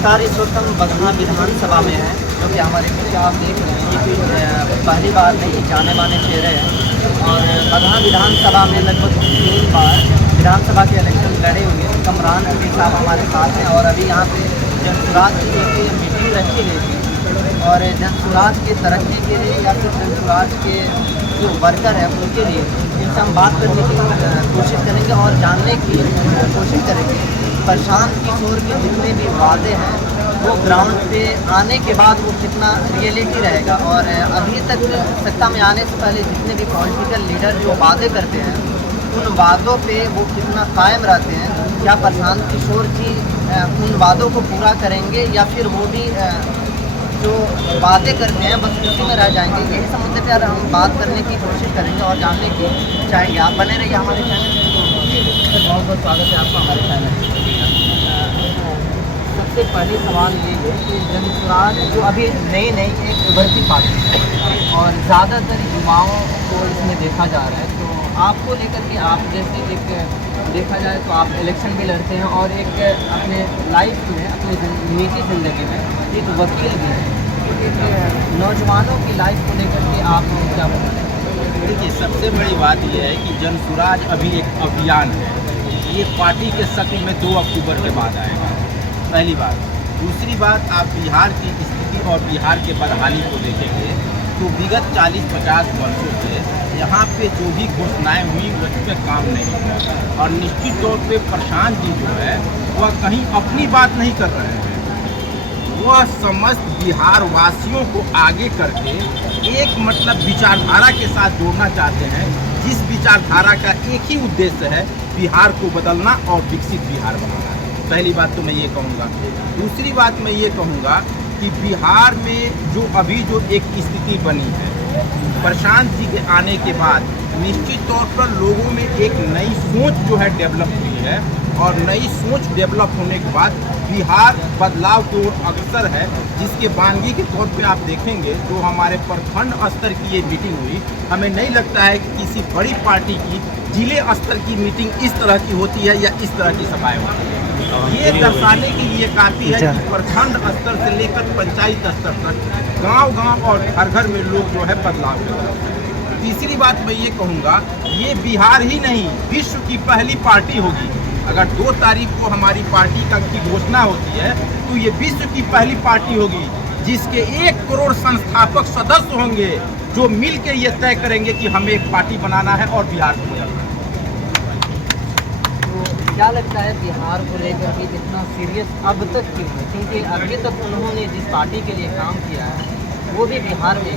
नमस्कार। इस वक्त हम बगहा विधानसभा में हैं, जो कि हमारे पीछे आप देख रहे हैं। ये कोई पहली बार नहीं, जाने माने चेहरे हैं। और बगहा विधानसभा में लगभग 3 बार विधानसभा के इलेक्शन लड़े हुए हैं। कमरान अली साहब हमारे साथ हैं और अभी यहाँ पे जनसुराज की एक मीटिंग रखी गई थी और जनसुराज के तरक्की के लिए या फिर जनसुराज के जो वर्कर हैं उनके लिए इनसे हम बात करने की कोशिश करेंगे और जानने की कोशिश करेंगे प्रशांत किशोर के जितने भी वादे हैं वो ग्राउंड पे आने के बाद वो कितना रियलिटी रहेगा। और अभी तक सत्ता में आने से पहले जितने भी पॉलिटिकल लीडर जो वादे करते हैं उन वादों पे वो कितना कायम रहते हैं। क्या प्रशांत किशोर जी उन वादों को पूरा करेंगे या फिर वो भी जो वादे करते हैं बस उसी में रह जाएंगे। यही सब मुद्दे पर हम बात करने की कोशिश करेंगे और जानने की चाहेंगे। आप बने रहिए हमारे चैनल में। बहुत बहुत स्वागत है आपका हमारे चैनल में। सबसे पहले सवाल ये है कि जनसुराज जो अभी नई एक उभरती पार्टी है और ज़्यादातर युवाओं को इसमें देखा जा रहा है, तो आपको लेकर के आप जैसे एक देखा जाए तो आप इलेक्शन भी लड़ते हैं और एक अपने लाइफ में अपने निजी ज़िंदगी में एक वकील भी हैं, तो एक नौजवानों की लाइफ को लेकर के आप क्या बताएं? देखिए, सबसे बड़ी बात यह है कि जनसुराज अभी एक अभियान है। ये पार्टी के शक्ल में 2 अक्टूबर के बाद आएगा, पहली बात। दूसरी बात, आप बिहार की स्थिति और बिहार के बदहाली को देखेंगे तो विगत 40-50 वर्षों से यहाँ पे जो भी घोषणाएं हुई उस पर काम नहीं हुआ और निश्चित तौर पे प्रशांत जी जो है वह कहीं अपनी बात नहीं कर रहे हैं, वह समस्त बिहार वासियों को आगे करके एक मतलब विचारधारा के साथ जोड़ना चाहते हैं, जिस विचारधारा का एक ही उद्देश्य है बिहार को बदलना और विकसित बिहार बनाना। पहली बात तो मैं ये कहूँगा। दूसरी बात मैं ये कहूँगा कि बिहार में जो अभी जो एक स्थिति बनी है प्रशांत जी के आने के बाद, निश्चित तौर पर लोगों में एक नई सोच जो है डेवलप हुई है और नई सोच डेवलप होने के बाद बिहार बदलाव की ओर अग्रसर है, जिसके बानगी के तौर पे आप देखेंगे जो हमारे प्रखंड स्तर की ये मीटिंग हुई, हमें नहीं लगता है कि किसी बड़ी पार्टी की जिले स्तर की मीटिंग इस तरह की होती है या इस तरह की सभाएं होती है। ये दर्शाने के लिए काफ़ी है कि प्रखंड स्तर से लेकर पंचायत स्तर तक गांव-गांव और घर-घर में लोग जो है बदलाव कर रहे हैं। तीसरी बात मैं ये कहूँगा, ये बिहार ही नहीं विश्व की पहली पार्टी होगी। अगर 2 तारीख को हमारी पार्टी की घोषणा होती है तो ये विश्व की पहली पार्टी होगी जिसके 1 करोड़ संस्थापक सदस्य होंगे जो मिल के ये तय करेंगे कि हमें एक पार्टी बनाना है और बिहार को बदलना है। तो क्या लगता है बिहार को लेकर के इतना सीरियस अब तक क्यों है? क्योंकि अभी तक उन्होंने जिस पार्टी के लिए काम किया है वो भी बिहार में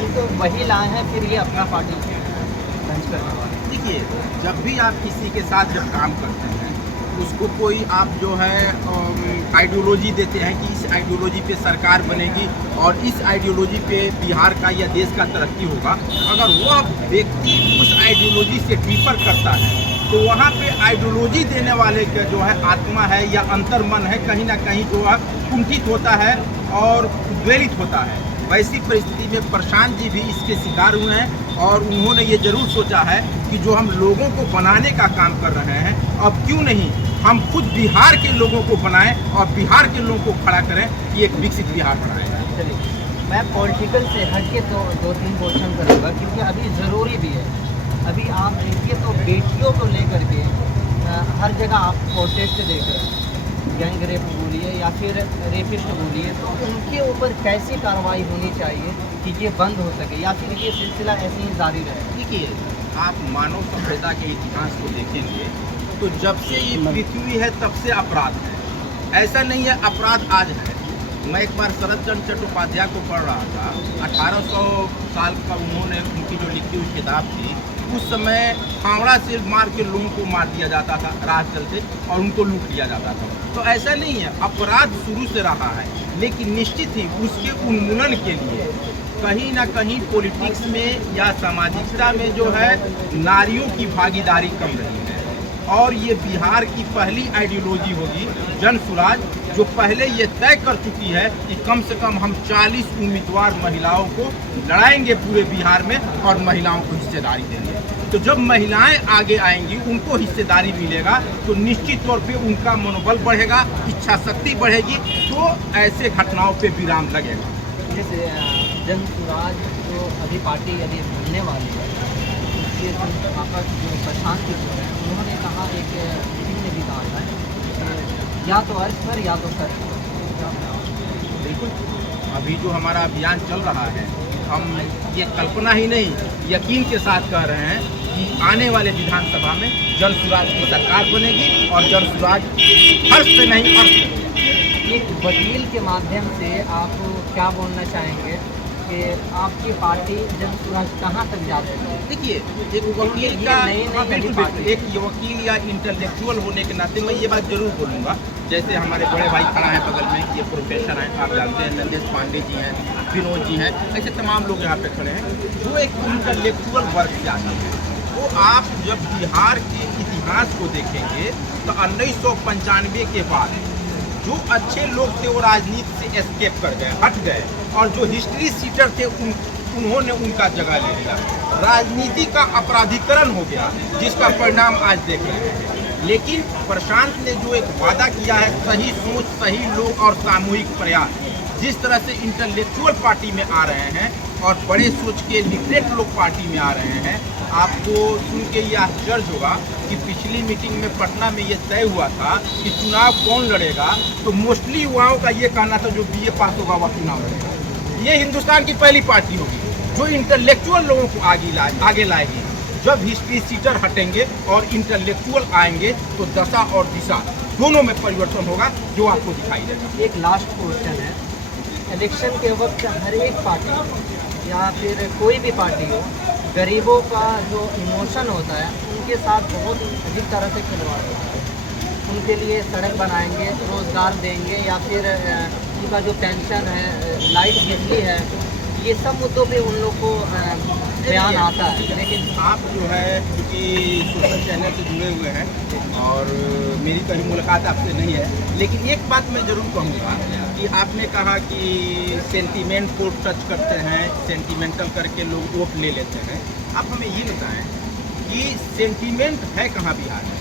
उनको वही लाए हैं, फिर ये अपना पार्टी लॉन्च करने वाले। देखिए, जब भी आप किसी के साथ जब काम करते हैं उसको कोई आप जो है आइडियोलॉजी देते हैं कि इस आइडियोलॉजी पे सरकार बनेगी और इस आइडियोलॉजी पे बिहार का या देश का तरक्की होगा। अगर वह व्यक्ति उस आइडियोलॉजी से डिफर करता है तो वहाँ पे आइडियोलॉजी देने वाले का जो है आत्मा है या अंतर्मन है कहीं ना कहीं जो है कुंठित होता है और उद्वेलित होता है। वैसी परिस्थिति में प्रशांत जी भी इसके शिकार हुए हैं और उन्होंने ये जरूर सोचा है कि जो हम लोगों को बनाने का काम कर रहे हैं, अब क्यों नहीं हम खुद बिहार के लोगों को बनाएं और बिहार के लोगों को खड़ा करें कि एक विकसित बिहार बनाएं। चलिए, मैं पॉलिटिकल से हट के तो 2-3 क्वेश्चन करूँगा क्योंकि अभी ज़रूरी भी है। अभी आप देखिए तो बेटियों को लेकर के हर जगह आप प्रोटेस्ट देख रहे हैं, गैंग रेप बोलिए या फिर रेपिस्ट बोलिए, तो उनके ऊपर कैसी कार्रवाई होनी चाहिए कि ये बंद हो सके या फिर ये सिलसिला ऐसे ही जारी रहे? देखिए, आप मानव सभ्यता के इतिहास को देखेंगे तो जब से ये पृथ्वी है तब से अपराध है। ऐसा नहीं है अपराध आज है। मैं एक बार शरद चंद्र चट्टोपाध्याय को पढ़ रहा था, 1800 साल का उन्होंने उनकी जो लिखी हुई किताब थी, उस समय फावड़ा से मार के लोगों को मार दिया जाता था राह चलते और उनको लूट लिया जाता था। तो ऐसा नहीं है, अपराध शुरू से रहा है, लेकिन निश्चित ही उसके उन्मूलन के लिए कहीं ना कहीं पॉलिटिक्स में या सामाजिकता में जो है नारियों की भागीदारी कम रही है। और ये बिहार की पहली आइडियोलॉजी होगी जनसुराज, जो पहले ये तय कर चुकी है कि कम से कम हम 40 उम्मीदवार महिलाओं को लड़ाएंगे पूरे बिहार में और महिलाओं को हिस्सेदारी देंगे। तो जब महिलाएं आगे आएंगी, उनको हिस्सेदारी मिलेगा, तो निश्चित तौर पे उनका मनोबल बढ़ेगा, इच्छा शक्ति बढ़ेगी, तो ऐसे घटनाओं पे विराम लगेगा। जैसे जन सुराज जो अभी पार्टी यदि बनने वाली है, उसके संस्थापक जो प्रशांत किशोर हैं, उन्होंने कहा एक मीटिंग में भी कहा था कि या तो अर्थ पर या तो सर। बिल्कुल, अभी जो हमारा अभियान चल रहा है, हम ये कल्पना ही नहीं, यकीन के साथ कह रहे हैं कि आने वाले विधानसभा में जन सुराज की सरकार बनेगी और जन सुराज हर्ष से नहीं अर्थ से होगा। एक वकील के माध्यम से आप क्या बोलना चाहेंगे कि आपकी पार्टी जन सुराज कहाँ तक जा रही है? देखिए, एक वकील का बिल्कुल एक वकील या इंटेलेक्चुअल होने के नाते मैं ये बात जरूर बोलूँगा, जैसे हमारे बड़े भाई खड़ा है बगल में, ये प्रोफेसर हैं, आप जानते हैं, नंदेश पांडे जी हैं, विनोद जी हैं, ऐसे तमाम लोग यहाँ पे खड़े हैं जो एक इंटेलेक्चुअल वर्ग से आते हैं। तो आप जब बिहार के इतिहास को देखेंगे तो 1995 के बाद जो अच्छे लोग थे वो राजनीति से एस्केप कर गए, हट गए, और जो हिस्ट्री सीटर थे उन्होंने उनका जगह ले लिया। राजनीति का अपराधीकरण हो गया, जिसका परिणाम आज देख रहे हैं। लेकिन प्रशांत ने जो एक वादा किया है, सही सोच, सही लोग और सामूहिक प्रयास, जिस तरह से इंटेलेक्चुअल पार्टी में आ रहे हैं और बड़े सोच के लिटरेट लोग पार्टी में आ रहे हैं, आपको सुन के ये आश्चर्य होगा कि पिछली मीटिंग में पटना में ये तय हुआ था कि चुनाव कौन लड़ेगा, तो मोस्टली युवाओं का ये कहना था जो बीए पास होगा वह चुनाव लड़ेगा। ये हिंदुस्तान की पहली पार्टी होगी जो इंटेलेक्चुअल लोगों को आगे लाएगी। जब हिस्ट्री सीटर हटेंगे और इंटेलेक्चुअल आएंगे तो दशा और दिशा दोनों में परिवर्तन होगा, जो आपको दिखाई देगा। एक लास्ट क्वेश्चन है, इलेक्शन के वक्त हर एक पार्टी या फिर कोई भी पार्टी हो, गरीबों का जो इमोशन होता है उनके साथ बहुत अधिक तरह से खिलवाड़ होता है। उनके लिए सड़क बनाएंगे, रोज़गार देंगे, या फिर उनका जो पेंशन है, लाइट, बिजली है, ये सब मुद्दों पे उन लोग को बयान आता है। लेकिन आप जो है क्योंकि सोशल चैनल से जुड़े हुए हैं और मेरी कहीं मुलाकात आपसे नहीं है, लेकिन एक बात मैं ज़रूर कहूँगा कि आपने कहा कि सेंटीमेंट को टच करते हैं, सेंटीमेंटल करके लोग वोट ले लेते हैं। आप हमें ये बताएं कि सेंटीमेंट है कहाँ बिहार में?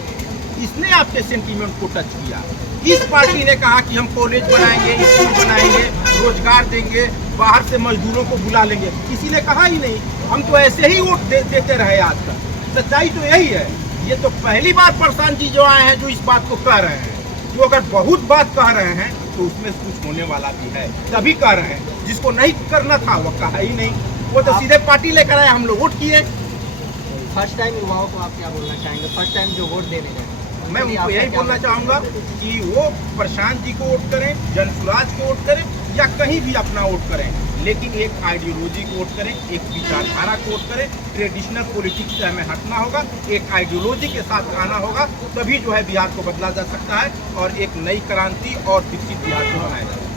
इसने आपके सेंटीमेंट को टच किया। इस पार्टी ने कहा कि हम कॉलेज बनाएंगे, स्कूल बनाएंगे, रोजगार देंगे, बाहर से मजदूरों को बुला लेंगे, किसी ने कहा ही नहीं। हम तो ऐसे ही वोट देते रहे आज तक। सच्चाई तो यही है। ये तो पहली बार प्रशांत जी जो आए हैं जो इस बात को कह रहे हैं, जो अगर बहुत बात कह रहे हैं तो उसमें कुछ होने वाला भी है, तभी कह रहे हैं। जिसको नहीं करना था वो कहा ही नहीं, वो तो सीधे पार्टी लेकर आए, हम लोग वोट किए। फर्स्ट टाइम युवाओं को आप क्या बोलना चाहेंगे, फर्स्ट टाइम जो वोट देने गए? मैं उनको यही बोलना चाहूँगा कि वो प्रशांत जी को वोट करें, जन सुराज को वोट करें, या कहीं भी अपना वोट करें, लेकिन एक आइडियोलॉजी को वोट करें, एक विचारधारा को वोट करें। ट्रेडिशनल पॉलिटिक्स से हमें हटना होगा, एक आइडियोलॉजी के साथ आना होगा, तभी जो है बिहार को बदला जा सकता है और एक नई क्रांति और विकसित बिहार को बनाया जा सकता है।